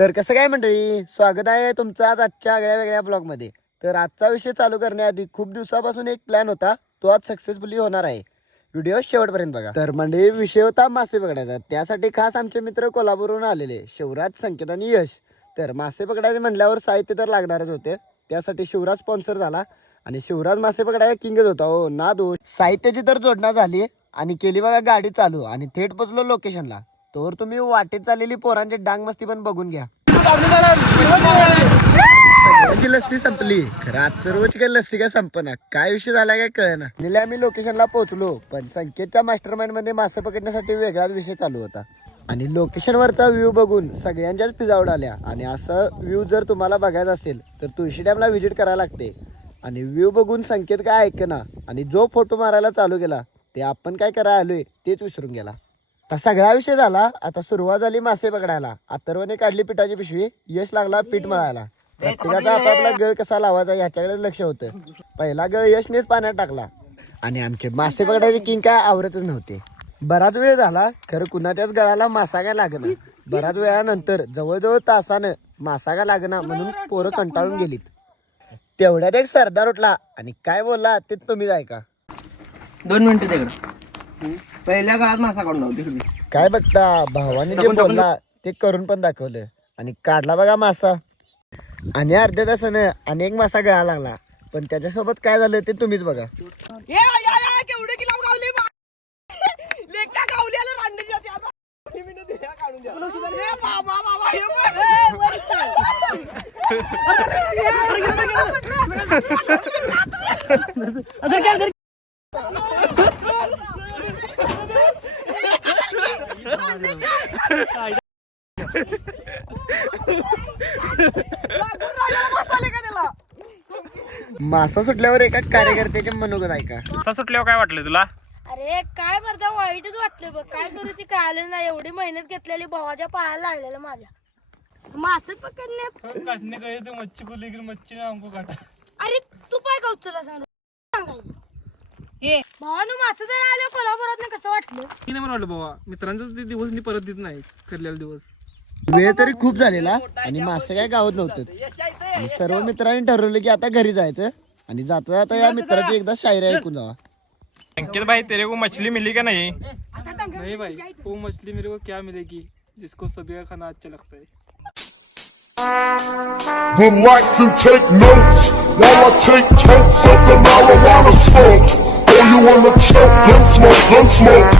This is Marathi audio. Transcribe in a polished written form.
तर कसं काय मंडळी, स्वागत आहे तुमचं आज आजच्या वेगळ्या ब्लॉगमध्ये. तर आजचा विषय चालू करण्याआधी खूप दिवसापासून एक प्लॅन होता, तो आज सक्सेसफुली होणार आहे. व्हिडिओ शेवटपर्यंत बघा. तर मंडळी, विषय होता मासे पकडायचा. त्यासाठी खास आमचे मित्र कोल्हापूरहून आलेले, शिवराज, संकेत आणि यश. तर मासे पकडायचे म्हटल्यावर साहित्य तर लागणारच होते. त्यासाठी शिवराज स्पॉन्सर झाला आणि शिवराज मासे पकडायला किंगच होता. हो ना दोष. साहित्याची तर जोडणा झाली आणि केली बघा गाडी चालू आणि थेट पोचलो लोकेशनला. तोवर तुम्ही वाटेत चाललेली पोरांची डांग मस्ती पण बघून घ्या. सगळ्यांची लस्सी संपली. खरं आजचं रोज काय लस्सी काय संपना, काय विषय झाला काय कळेना. आम्ही लोकेशनला पोहोचलो, पण संकेतच्या मास्टरमाइंड मध्ये मासे पकडण्यासाठी वेगळाच विषय चालू होता. आणि लोकेशनवरचा व्ह्यू बघून सगळ्यांच्याच पिजावड आल्या. आणि असं व्ह्यू जर तुम्हाला बघायचा असेल तर तुळशी डॅमला व्हिजिट करायला लागते. आणि व्ह्यू बघून संकेत काय ऐकना आणि जो फोटो मारायला चालू केला ते आपण काय करायला आलोय तेच विसरून गेला. आता सगळा विषय झाला. आता सुरुवात झाली मासे पकडायला. अथर्वने काढली पिठाची पिशवी, यश लागला पीठ मळायला. प्रत्येकाचा आपापला गळ कसा लावायचा याच्याकडे लक्ष होतं. पहिला गळ यशनेच पाण्यात टाकला आणि आमचे मासे पकडायचे किंग काय आवरतच नव्हते. बराच वेळ झाला, खरं कुणाच्याच गळाला मासा काय लागना. बराच वेळानंतर जवळजवळ तासानं मासा काय लागना म्हणून पोरं कंटाळून गेलीत. तेवढ्यात एक सरदार उठला आणि काय बोलला ते तुम्हीच ऐका. 2 मिनिटं तिकडं पहिल्या काळात मासा काढून लावते. काय बघता, भावाने जे बोलला ते करून पण दाखवलं आणि काढला बघा मासा. आणि अर्ध्या तासानं अनेक मासा गळा लागला. पण त्याच्यासोबत काय झालं ते तुम्हीच बघा. मासा सुटल्यावर एका कार्यकर्त्याचे मनोगत ऐका. मासा सुटल्यावर काय वाटलं तुला? अरे काय मर्दा, वाईटच वाटलं बघ. काय करू ती कळालं नाही. एवढी मेहनत घेतलेली भावाच्या पायाला लागलेलं माझ्या. मासे पकडण्यात मच्छी को लेकिन मच्छी ने हमको काटा. अरे तू पाय का उचलला सांगायचं हे भावानं मासे जर आले कोल्हापुरात कसं वाटलं? की नाही मला वाटलं बाबा, मित्रांचा ते दिवस मी परत देत नाही, करलेला दिवस. वेळ तरी खूप झालेला आणि मासे काय गावत नव्हतं. आणि सर्व मित्रांनी ठरवलं की आता घरी जायचं आणि जाता जाता या मित्राची एकदा शायरी ऐकून जावा. अंकित भाई, तेरे को मछली मिली क्या नहीं? नहीं भाई, वो मछली मेरे को क्या मिलेगी जिसको सभी का खाना अच्छा लगता है. Relax and take notes while I take totes of the marijuana smoke. Oh, you wanna choke? Gun smoke, gun smoke.